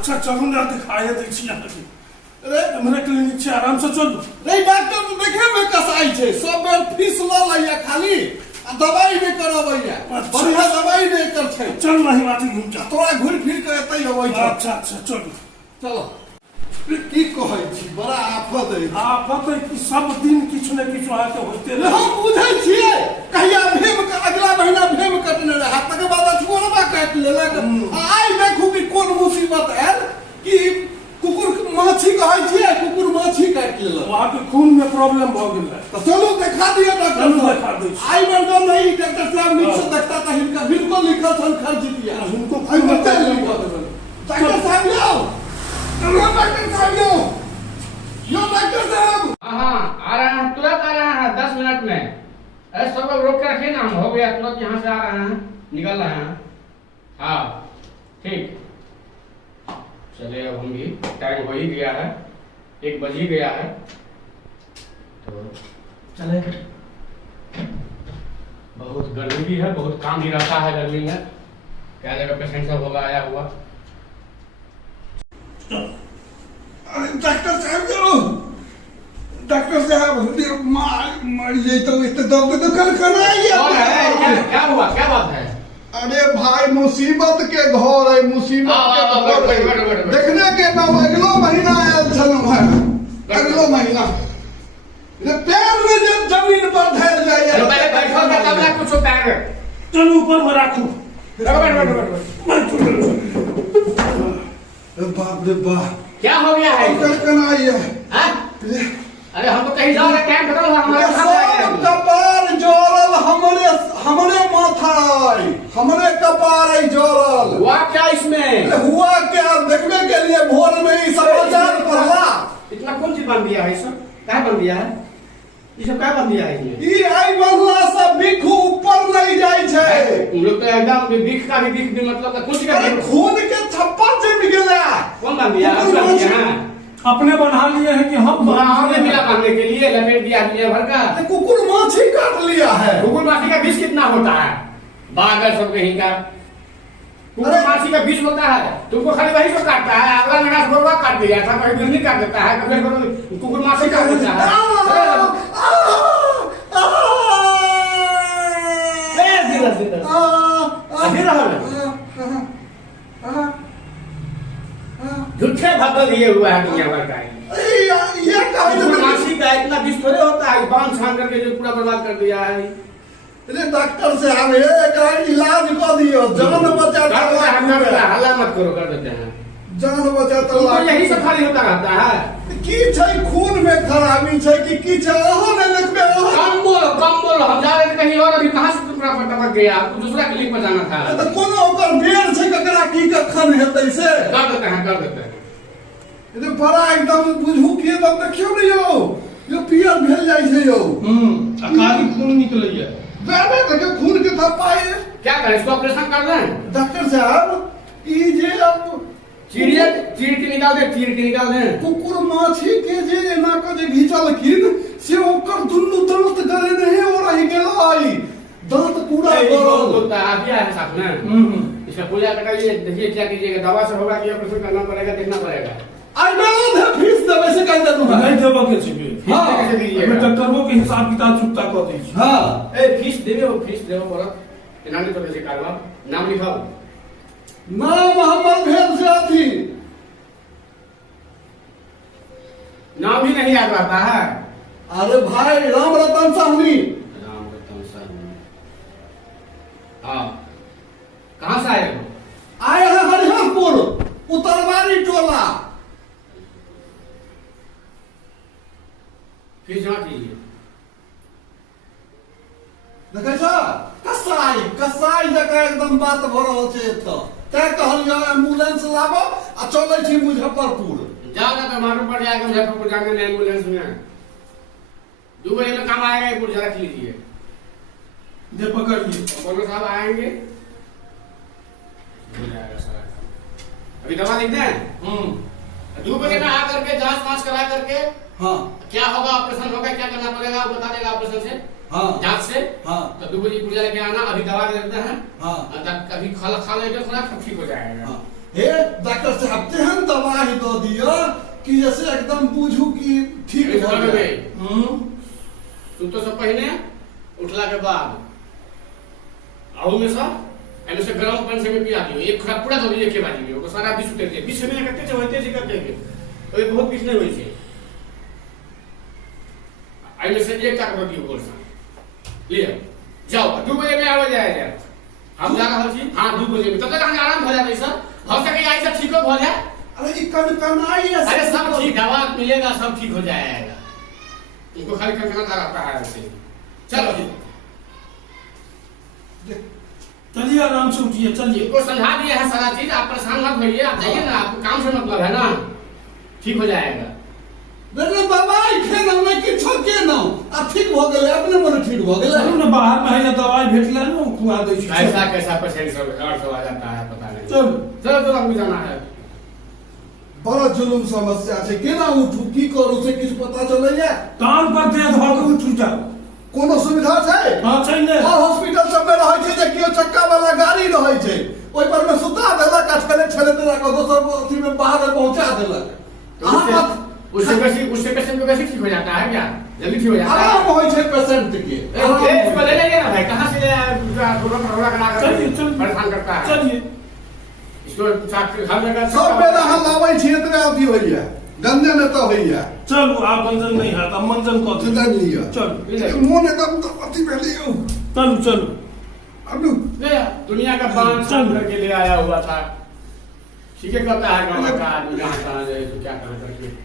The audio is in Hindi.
अच्छा चलू ना दिखाए दै छी अहाँके। अरे हमरे क्लिनिक छै, आराम से चलू। रे डॉक्टर तो देखे में कसाई छे, सब बेर फीस ल लइया खाली आ दवाई नहीं करबैया। अच्छा। बढ़िया दवाई नहीं कर छै। चल नहीं बात घूम जा। तोरा घुर फिर के एतै अबै छै। अच्छा अच्छा चलू। चलो की कहै छी, बड़ा आफत है। आफत है कि सब दिन किछु ने किछु अहाँके होइते रहे। हम बुझै छियै कहिया भीम का अगला महीना भीम कटने रहा, तकर बाद अछुआरबा काट लेलक। आई देखू कि कोन मुसीबत आयल कि कुकुर माछी कहै छियै, कुकुर माछी काट लेलक। वहाँ के खून में प्रॉब्लम भ गेल है। तो चलो देखा दिया डॉक्टर चलू साहब। देखा दै छी। आई बंदो नहीं डॉक्टर साहब नीचे से देखता था, इनका बिल्कुल लिखा था खर्च दिया। उनको आई खून में बच्चा प्रॉब्लम लिखा भ था। गेल। डॉक्टर साहब लाओ, डॉक्टर साहब लाओ, यो डॉक्टर साहब। हाँ आ रहे हैं, तुरंत आ रहे हैं 10 मिनट में। अरे सब लोग रोक के रखिए ना, हो गया तुरंत यहाँ से आ रहे हैं, निकल रहे हैं। हाँ ठीक, चलिए अब हम भी टाइम हो ही गया है, 1 बज ही गया है, तो चले। बहुत गर्मी भी है, बहुत काम भी रहता है गर्मी में, क्या जगह पेशेंट सब होगा आया हुआ। अरे डॉक्टर साहब जाओ, डॉक्टर साहब मार जाए तो इतने दर्द तो कल करना कौन है? ही क्या हुआ, क्या बात है? अरे भाई मुसीबत के घर है, मुसीबत के घर है। देखने के नाम अगलो महीना आयल छलहुं है, अगलो महीना ये पैर में जब जमीन पर धर जाए। पहले बैठो ना, तब ना कुछ होता है। चलू ऊपर में राखू। बाप रे बाप, क्या हो गया है? कल करना ही है। हाँ? अरे हम तो कहीं जा रहे, कैंप खत्म हुआ, हमारे साथ आ सब गए। कपार जोड़ल हमरे माथा है, हमरे कपार है जोड़ल। हुआ क्या इसमें? हुआ क्या देखने के लिए भोर में ही समाचार पढ़ला। इतना कौन चीज बन दिया है सब? क्या बन दिया है? ये सब क्या बन दिया है इसमें? ई आई बनला सब बिखू ऊपर नहीं जाई छे। तुम लोग तो एकदम बीख का भी बीख भी मतलब का कुछ का अरे बीख। खून के थप्पड़ जम गेला। कौन बन दिया? हम बन दिया हैं। अपने बना लिए हैं कि हम हमने दिया बांधने के लिए, लपेट दिया दुनिया भर का। अरे कुकुर माछी काट लिया है। कुकुर माछी का विष कितना होता है? बागर सब कहीं का कुकुर अरे! माछी का विष होता है, तुमको खाली वही तो काटता है। अगला महीना गोरवा काट दिया था, कभी बिजली काट देता है, कभी कुकुर माछी काट देता है। झूठे भगल ये हुआ है दुनिया भर का। ये कुकुर माछी का इतना विष थोड़े होता है, बांध छान करके जो पूरा बर्बाद कर दिया है। अरे डॉक्टर साहब एकरा इलाज कर दियो, जान बचा हल्ला मत करो, कर देते हैं। जान बचा तो तुमको यही सब खाली होता रहता है। की छै खून में खराबी छै कि की छै? अहाँ ने देखबे कम बोलो, हम जा रहे थे कहीं और, अभी कहाँ से टुकड़ा पर टपक गया? आपको दूसरा क्लिनिक पर जाना था। तो कोनो ओकर बेर छै ककरा की कखन हेतै से कर देते हैं। ये तो बड़ा एकदम बुझू के तब देखियो ने यो पियर भेल जाय छै यो। अकाली खून निकलैया। बेबे देखियो खून के थप्पा है। क्या करें, इसको ऑपरेशन कर दें? डॉक्टर साहब ई जे अब चीर के निकाल दे। कुकुर माछी के जे एना के जे घिचलखिन से ओकर दुन्नु दांत गले नहीं हो रही गेलाई, दांत पूरा गरल होता है। क्या है साथ में? इसका पूजा कराइए, देखिए क्या कीजिएगा, दवा से होगा कि ऑपरेशन करना पड़ेगा, देखना पड़ेगा। आई मैं है फीस देबे से कह देनु नहीं देबो के छै। हाँ, कैसे दीजिएगा? हमें डॉक्टरों के हिसाब किताब चुकता कर दै छी। हां ए फीस देबो बोला। नाम लिखो, कैसे करवा? नाम लिखाओ। नाम हमर भेल से अथी नाम भी नहीं याद रहता है। अरे भाई राम रतन साहनी। राम रतन साहनी। हाँ, कहाँ से आए हो? आए हैं हरिहरपुर उतरवारी टोला। फीस जमा कीजिए। देखे छ कसाई जका एकदम बात भ रहल छै एत। तै कहलियो एम्बुलेंस लाबो आ चलै छी मुजफ्फरपुर। जाओ ना, तो मालूम पड़ जाएगा मुजफ्फरपुर जाने में एम्बुलेंस में 2 बजे में काम आएगा, एक रख लीजिए। दे पकड़िए। बोलो साहब आएंगे, हो जाएगा सारा काम। अभी दवा लिख दें? 2 बजे में आकर के जांच वांच करा करके हाँ क्या होगा, ऑपरेशन होगा, क्या करना पड़ेगा वो बता देगा ऑपरेशन से, हाँ जांच से। हाँ तो 2 बजे पुर्जा लेके आना, अभी दवा दे देते हैं। हाँ कभी खा लेंगे थोड़ा, ठीक हो जाएगा। हे डॉक्टर साहब तेहन दिया कि जैसे एकदम बुझू कि ठीक अरे हो समझ जाए। गए। तुम तो सब पहले उठला के बाद आओ में सब ऐसे से गरम पानी से भी पिया दियो एक खराब पूरा धो दिए के बाजी में ओको सारा विष उतर दिए विष में करते होते से करते के तो ये बहुत विष नहीं होई छे आई में से एक तक कर दियो बोल सा ले जाओ 2 बजे में आवे जाए हम जा रहल छी हां 2 बजे में तब तक हम आराम हो जाए सर हो सके आई सब ठीक हो जाए अरे ये कनाई है। अरे सब ठीक दवा मिलेगा सब ठीक हो जाएगा इनको खाली करना रहता है ऐसे चलो चलिए आराम से उठिए चलिए। इनको समझा दिया है सारा चीज आप परेशान मत होइए आप जाइए ना आपको काम से मतलब है ना ठीक हो जाएगा रे बाबा खे ना मैं कि छोके ना आ ठीक हो गेले अपने मन ठीक हो गेले। चलू ना बाहर में है या दवाई भेटला ना खुआ दे छी। कैसा कैसा पेशेंट सब अर्थ आ जाता है पता नहीं चल चलो तो हमको जाना है बड़ा जुलुम समस्या छे केना उठू की करू से किछ पता चलैया। कान पर दे धो के उठ जाओ। कोनो सुविधा छै? हां छै ने। और हॉस्पिटल सब में रहै छै जे कियो चक्का वाला गाड़ी रहै छै ओइ पर में सुता देलक आ छले छले देलक दोसर अथी में बाहर पहुंचा देलक। अहाँ उससे पेशेंट को वैसे ठीक हो जाता है क्या जल्दी ठीक हो जाता है आराम होय छै पेशेंट के। इसको ले जाइए ना भाई कहां से ले आया रोड़ा करा कर परेशान करता है चलिए इसको हर जगह सब बेरा हम लाबै छी एतने अथी होइया गंजन न तो होइया। चलो आप मंजन नहीं है तब मंजन को चिंता नहीं है। चलो मोन एकदम अथी भेली हो। चलो चलो अब ले दुनिया का 5 करके ले आया हुआ था ठीक है कहता है गाँव का आदमी जहाँ कहाँ जाए तो क्या करना करके